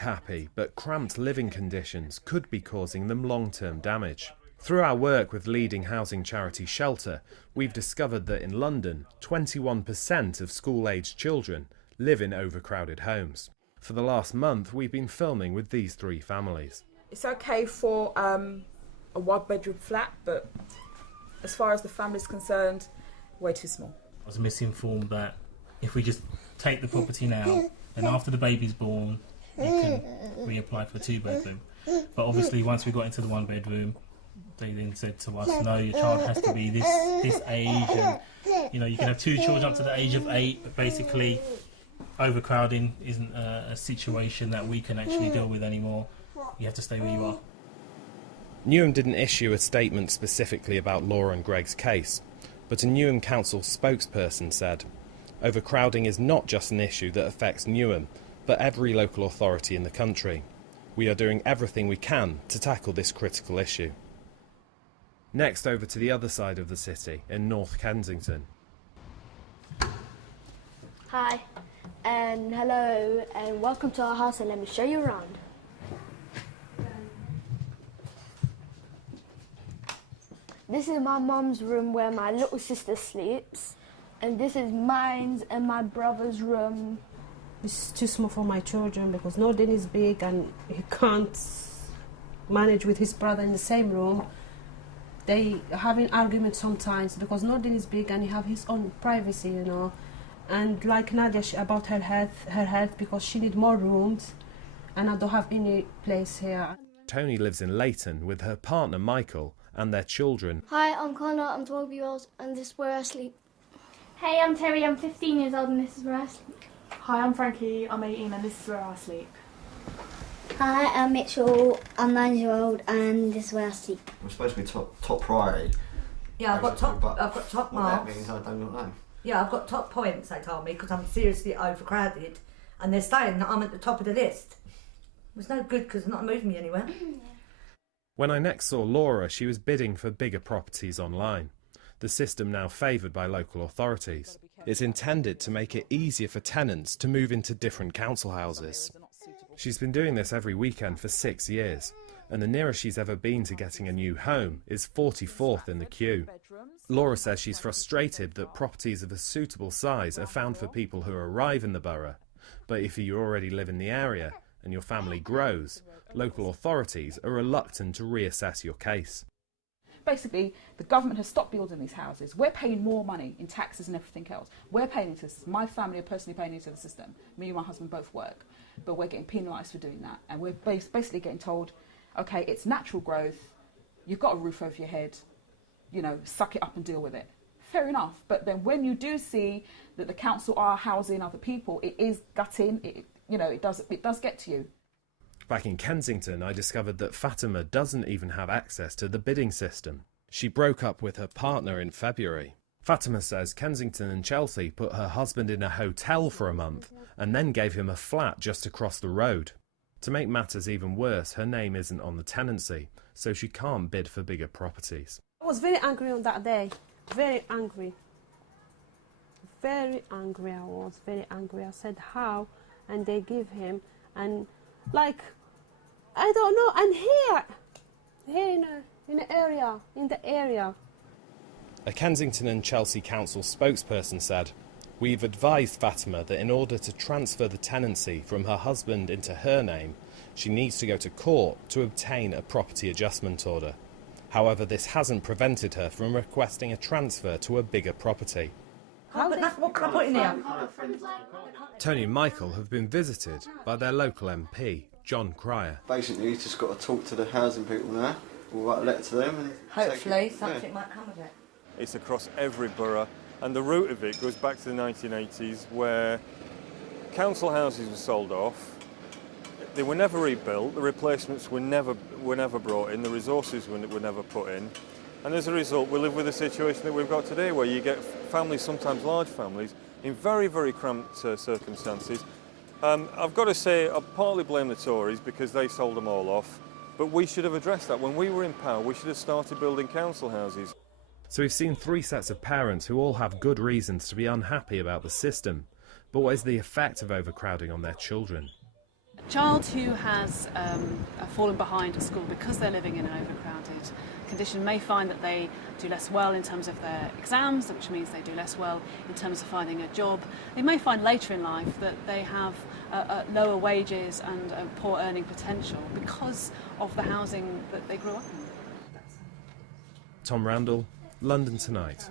happy, but cramped living conditions could be causing them long-term damage. Through our work with leading housing charity Shelter, we've discovered that in London, 21% of school-aged children live in overcrowded homes. For the last month, we've been filming with these three families. It's okay for a one-bedroom flat, but as far as the family's concerned, way too small. I was misinformed that if we just take the property now, and after the baby's born, you can reapply for a two-bedroom. But obviously, once we got into the one-bedroom, they then said to us, no, your child has to be this age, and you can have two children up to the age of 8, but basically overcrowding isn't a situation that we can actually deal with anymore. You have to stay where you are. Newham didn't issue a statement specifically about Laura and Greg's case, but a Newham Council spokesperson said, overcrowding is not just an issue that affects Newham, but every local authority in the country. We are doing everything we can to tackle this critical issue. Next, over to the other side of the city, in North Kensington. Hi, and hello, and welcome to our house, and let me show you around. This is my mum's room where my little sister sleeps, and this is mine and my brother's room. It's too small for my children because Norden is big and he can't manage with his brother in the same room. They are having arguments sometimes because Norden is big and he have his own privacy, And like Nadia about her health because she need more rooms, and I don't have any place here. Tony lives in Leighton with her partner Michael and their children. Hi, I'm Connor, I'm 12 years old, and this is where I sleep. Hey, I'm Terry, I'm 15 years old, and this is where I sleep. Hi, I'm Frankie, I'm 18, and this is where I sleep. Hi, I'm Mitchell, I'm 9 years old, and this is where I sleep. We're supposed to be top priority. Yeah, I've got top what marks. That means I do not know. Yeah, I've got top points, they told me, because I'm seriously overcrowded, and they're saying that I'm at the top of the list. It's no good because it's not moving me anywhere. When I next saw Laura, she was bidding for bigger properties online. The system now favoured by local authorities. It's intended to make it easier for tenants to move into different council houses. She's been doing this every weekend for 6 years, and the nearest she's ever been to getting a new home is 44th in the queue. Laura says she's frustrated that properties of a suitable size are found for people who arrive in the borough, but if you already live in the area and your family grows, local authorities are reluctant to reassess your case. Basically, the government has stopped building these houses. We're paying more money in taxes and everything else. We're paying into this. My family are personally paying into the system. Me and my husband both work, but we're getting penalised for doing that. And we're basically getting told, okay, it's natural growth. You've got a roof over your head. Suck it up and deal with it. Fair enough. But then when you do see that the council are housing other people, it is gutting. It does get to you. Back in Kensington, I discovered that Fatima doesn't even have access to the bidding system. She broke up with her partner in February. Fatima says Kensington and Chelsea put her husband in a hotel for a month and then gave him a flat just across the road. To make matters even worse, her name isn't on the tenancy, so she can't bid for bigger properties. I was very angry on that day. Very angry. Very angry I was. Very angry. I said, how? And they give him, and I don't know, and here in the area. A Kensington and Chelsea Council spokesperson said, "We've advised Fatima that in order to transfer the tenancy from her husband into her name, she needs to go to court to obtain a property adjustment order. However, this hasn't prevented her from requesting a transfer to a bigger property." What can I put in there? Tony and Michael have been visited by their local MP, John Cryer. Basically, you just got to talk to the housing people now. We'll write a letter to them and hopefully something might come of it. It's across every borough, and the root of it goes back to the 1980s, where council houses were sold off. They were never rebuilt. The replacements were never brought in. The resources were never put in. And as a result, we live with the situation that we've got today, where you get families, sometimes large families, in very, very cramped circumstances. I've got to say, I partly blame the Tories because they sold them all off, but we should have addressed that. When we were in power, we should have started building council houses. So we've seen 3 sets of parents who all have good reasons to be unhappy about the system. But what is the effect of overcrowding on their children? child who has fallen behind at school because they're living in an overcrowded condition may find that they do less well in terms of their exams, which means they do less well in terms of finding a job. They may find later in life that they have lower wages and poor earning potential because of the housing that they grew up in. Tom Randall, London Tonight.